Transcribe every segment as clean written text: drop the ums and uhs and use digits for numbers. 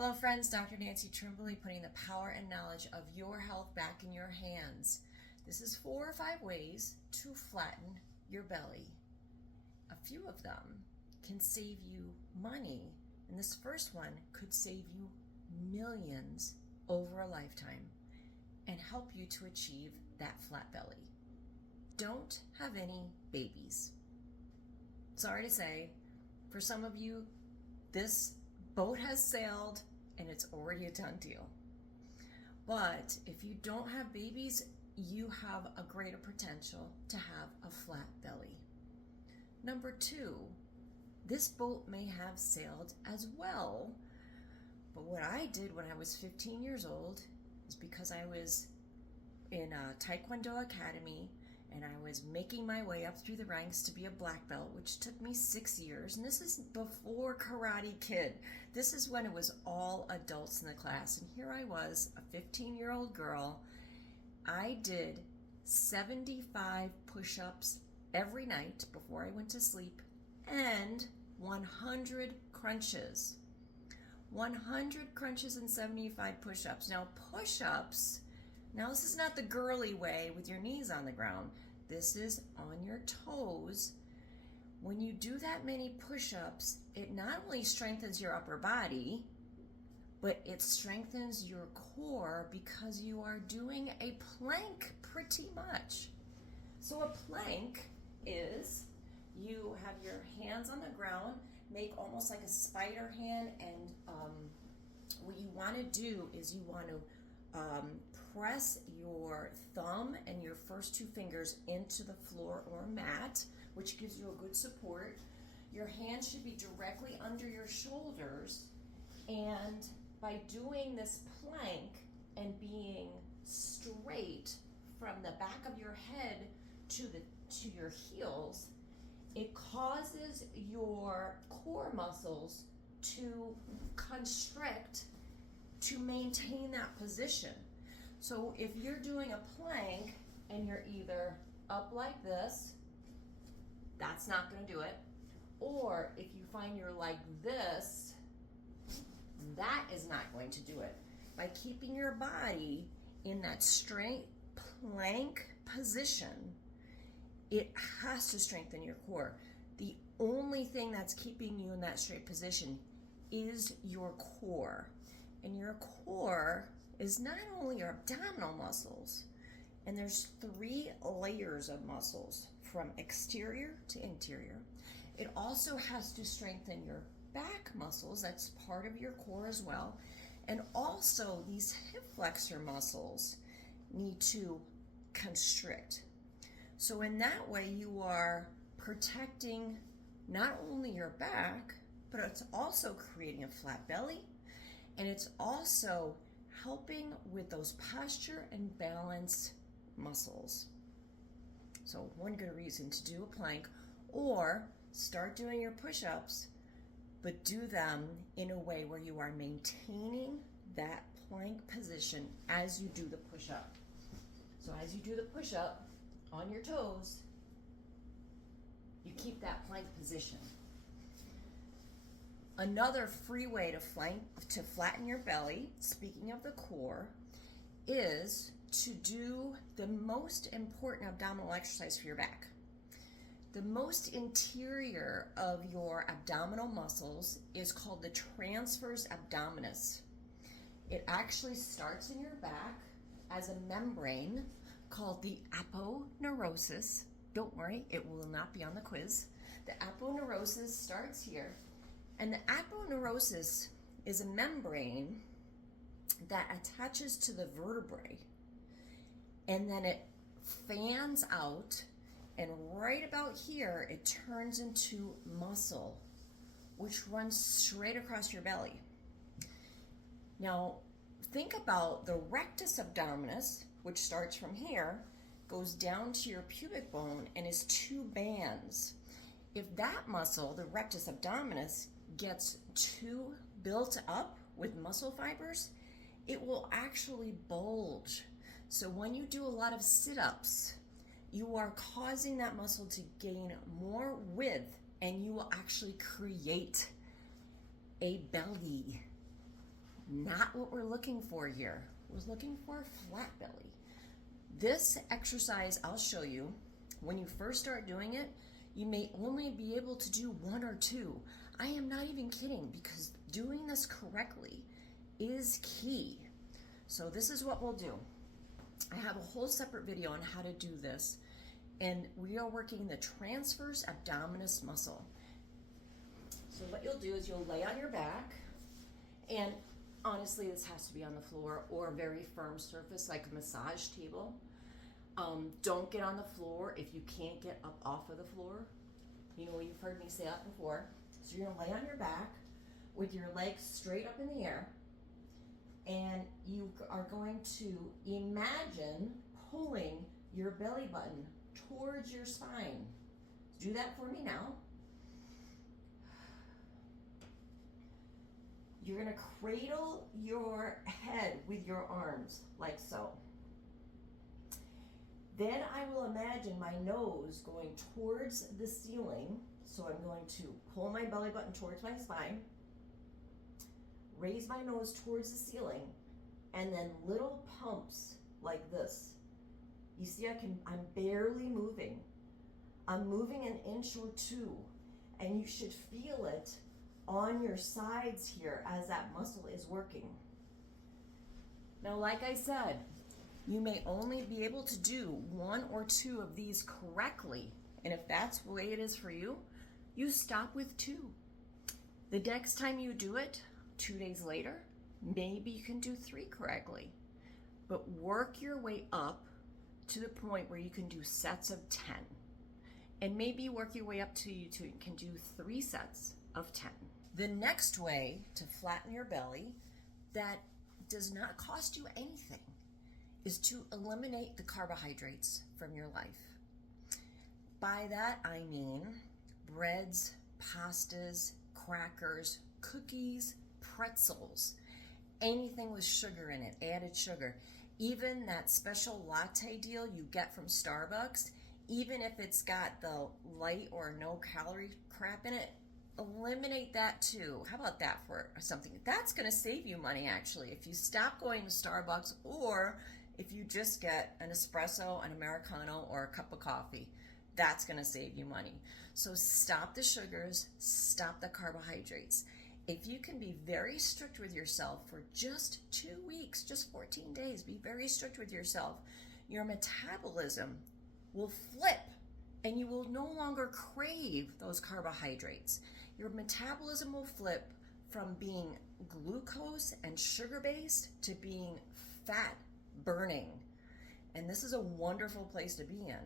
Hello friends, Dr. Nancy Trimbley putting the power and knowledge of your health back in your hands. This is 4 or 5 ways to flatten your belly. A few of them can save you money, and this first one could save you millions over a lifetime and help you to achieve that flat belly. Don't have any babies. Sorry to say, for some of you, this boat has sailed and it's already a done deal. But if you don't have babies, you have a greater potential to have a flat belly. Number 2, this boat may have sailed as well, but what I did when I was 15 years old is because I was in a Taekwondo academy and I was making my way up through the ranks to be a black belt, which took me 6 years. And this is before Karate Kid. This is when it was all adults in the class. And here I was, a 15-year-old girl. I did 75 push-ups every night before I went to sleep and 100 crunches. 100 crunches and 75 push-ups. Now, push-ups, this is not the girly way with your knees on the ground. This is on your toes. When you do that many push-ups, it not only strengthens your upper body, but it strengthens your core because you are doing a plank pretty much. So a plank is you have your hands on the ground, make almost like a spider hand, and what you want to do is you want to press your thumb and your first 2 fingers into the floor or mat, which gives you a good support. Your hands should be directly under your shoulders, and by doing this plank and being straight from the back of your head to your heels, it causes your core muscles to constrict to maintain that position. So if you're doing a plank and you're either up like this, that's not going to do it. Or if you find you're like this, that is not going to do it. By keeping your body in that straight plank position, it has to strengthen your core. The only thing that's keeping you in that straight position is your core. And your core is not only your abdominal muscles, and there's 3 layers of muscles from exterior to interior. It also has to strengthen your back muscles, that's part of your core as well. And also these hip flexor muscles need to constrict. So in that way you are protecting not only your back, but it's also creating a flat belly. And it's also helping with those posture and balance muscles. So one good reason to do a plank, or start doing your push-ups, but do them in a way where you are maintaining that plank position as you do the push-up. So as you do the push-up on your toes, you keep that plank position. Another free way to flatten your belly, speaking of the core, is to do the most important abdominal exercise for your back. The most interior of your abdominal muscles is called the transverse abdominis. It actually starts in your back as a membrane called the aponeurosis. Don't worry, it will not be on the quiz. The aponeurosis starts here. And the aponeurosis is a membrane that attaches to the vertebrae, and then it fans out, and right about here it turns into muscle, which runs straight across your belly. Now think about the rectus abdominis, which starts from here, goes down to your pubic bone, and is 2 bands. If that muscle, the rectus abdominis, gets too built up with muscle fibers, it will actually bulge. So when you do a lot of sit-ups, you are causing that muscle to gain more width, and you will actually create a belly. Not what we're looking for here. We're looking for a flat belly. This exercise I'll show you, when you first start doing it, you may only be able to do 1 or 2. I am not even kidding, because doing this correctly is key. So this is what we'll do. I have a whole separate video on how to do this, and we are working the transverse abdominis muscle. So what you'll do is you'll lay on your back, and honestly this has to be on the floor or a very firm surface like a massage table. Don't get on the floor if you can't get up off of the floor. You know, you've heard me say that before. So you're gonna lay on your back with your legs straight up in the air, and you are going to imagine pulling your belly button towards your spine. Do that for me now. You're gonna cradle your head with your arms like so. Then I will imagine my nose going towards the ceiling. So I'm going to pull my belly button towards my spine, raise my nose towards the ceiling, and then little pumps like this. You see, I'm barely moving. I'm moving an inch or 2, and you should feel it on your sides here as that muscle is working. Now, like I said, you may only be able to do 1 or 2 of these correctly. And if that's the way it is for you, you stop with 2. The next time you do it, 2 days later, maybe you can do 3 correctly. But work your way up to the point where you can do sets of 10. And maybe work your way up to you can do 3 sets of 10. The next way to flatten your belly that does not cost you anything is to eliminate the carbohydrates from your life. By that I mean breads, pastas, crackers, cookies, pretzels, anything with sugar in it, added sugar. Even that special latte deal you get from Starbucks, even if it's got the light or no calorie crap in it, eliminate that too. How about that for something? That's going to save you money actually. If you stop going to Starbucks, or if you just get an espresso, an Americano, or a cup of coffee, that's going to save you money. So stop the sugars, stop the carbohydrates. If you can be very strict with yourself for just 2 weeks, just 14 days, be very strict with yourself, your metabolism will flip and you will no longer crave those carbohydrates. Your metabolism will flip from being glucose and sugar-based to being fat burning. And this is a wonderful place to be in,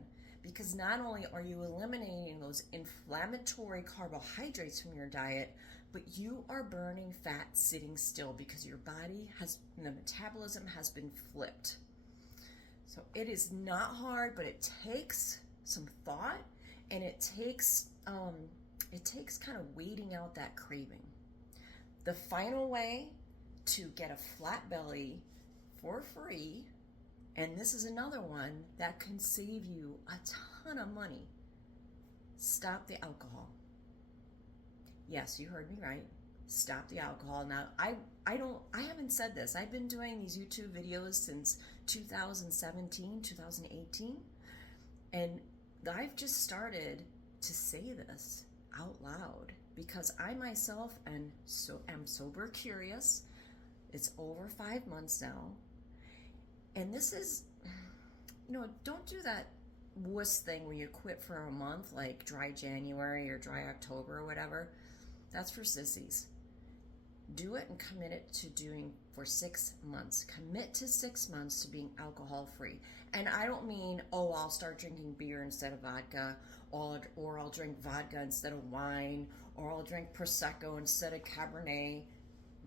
because not only are you eliminating those inflammatory carbohydrates from your diet, but you are burning fat sitting still because your body the metabolism has been flipped. So it is not hard, but it takes some thought, and it takes kind of waiting out that craving. The final way to get a flat belly for free, and this is another one that can save you a ton of money: stop the alcohol. Yes, you heard me right. Stop the alcohol. Now, I haven't said this. I've been doing these YouTube videos since 2017, 2018, and I've just started to say this out loud because I myself am sober curious. It's over 5 months now. And this is, don't do that wuss thing where you quit for a month, like dry January or dry October or whatever. That's for sissies. Do it and commit it to doing for 6 months. Commit to 6 months to being alcohol free. And I don't mean, I'll start drinking beer instead of vodka, or I'll drink vodka instead of wine, or I'll drink Prosecco instead of Cabernet.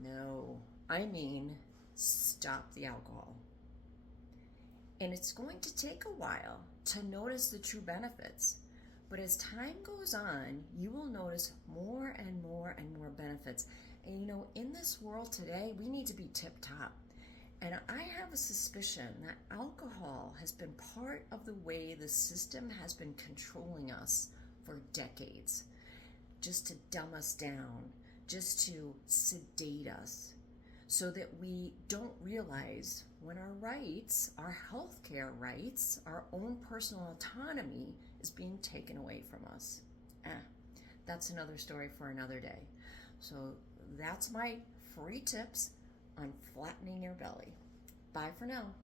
No, I mean, stop the alcohol. And it's going to take a while to notice the true benefits. But as time goes on, you will notice more and more and more benefits. And in this world today, we need to be tip-top. And I have a suspicion that alcohol has been part of the way the system has been controlling us for decades, just to dumb us down, just to sedate us. so that we don't realize when our rights, our healthcare rights, our own personal autonomy is being taken away from us. That's another story for another day. So that's my free tips on flattening your belly. Bye for now.